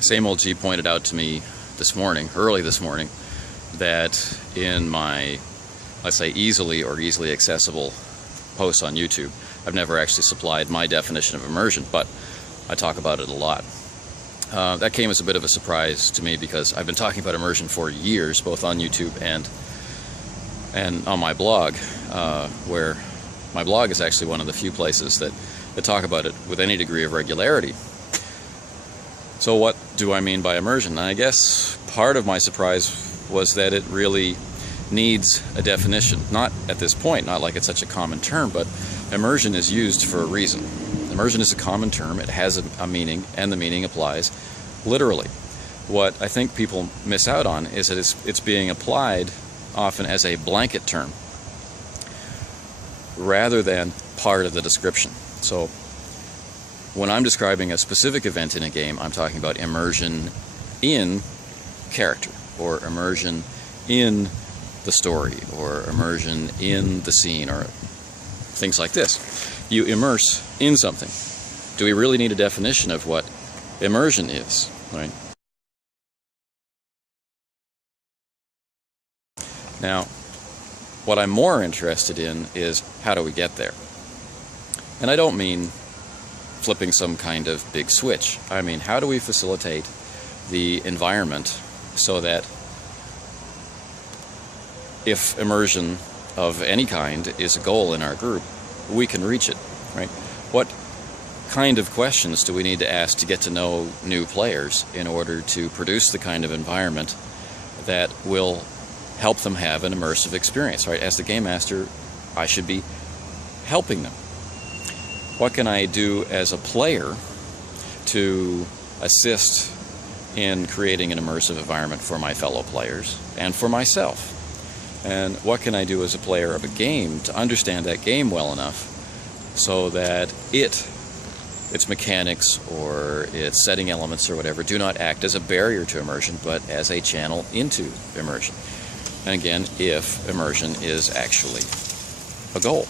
Same old G pointed out to me this morning, early this morning, that in my, let's say, easily accessible posts on YouTube, I've never actually supplied my definition of immersion, but I talk about it a lot. That came as a bit of a surprise to me because I've been talking about immersion for years, both on YouTube and on my blog, where my blog is actually one of the few places that talk about it with any degree of regularity. So what do I mean by immersion? I guess part of my surprise was that it really needs a definition. Not at this point, not like it's such a common term, but immersion is used for a reason. Immersion is a common term, it has a meaning, and the meaning applies literally. What I think people miss out on is that it's being applied often as a blanket term rather than part of the description. So when I'm describing a specific event in a game, I'm talking about immersion in character, or immersion in the story, or immersion in the scene, or things like this. You immerse in something. Do we really need a definition of what immersion is, right? Now, what I'm more interested in is how do we get there? And I don't mean flipping some kind of big switch. I mean, how do we facilitate the environment so that if immersion of any kind is a goal in our group, we can reach it, right? What kind of questions do we need to ask to get to know new players in order to produce the kind of environment that will help them have an immersive experience, right? As the game master, I should be helping them. What can I do as a player to assist in creating an immersive environment for my fellow players and for myself? And what can I do as a player of a game to understand that game well enough so that its mechanics or its setting elements or whatever do not act as a barrier to immersion, but as a channel into immersion? And again, if immersion is actually a goal.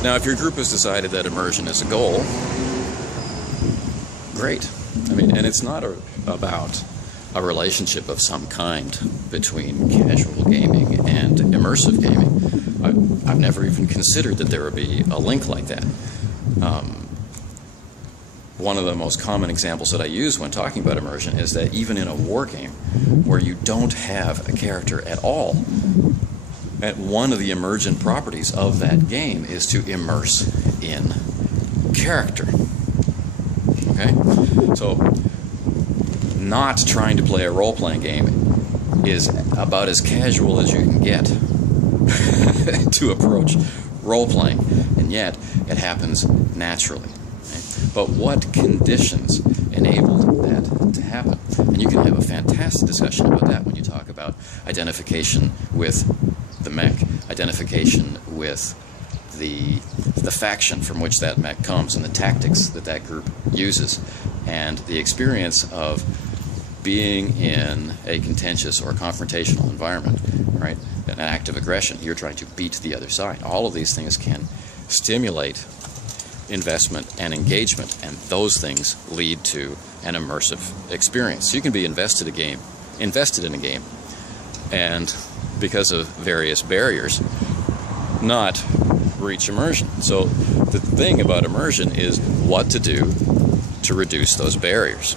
Now, if your group has decided that immersion is a goal, great. I mean, and it's not about a relationship of some kind between casual gaming and immersive gaming. I've never even considered that there would be a link like that. One of the most common examples that I use when talking about immersion is that even in a war game where you don't have a character at all, one of the emergent properties of that game is to immerse in character. Okay? So, not trying to play a role-playing game is about as casual as you can get to approach role-playing, and yet it happens naturally. Okay? But what conditions enabled that to happen? And you can have a fantastic discussion about that when you talk about identification with the mech, identification with the faction from which that mech comes and the tactics that that group uses, and the experience of being in a contentious or confrontational environment, right? An act of aggression. You're trying to beat the other side. All of these things can stimulate investment and engagement, and those things lead to an immersive experience. So you can be invested in a game, and because of various barriers, not reach immersion. So the thing about immersion is what to do to reduce those barriers.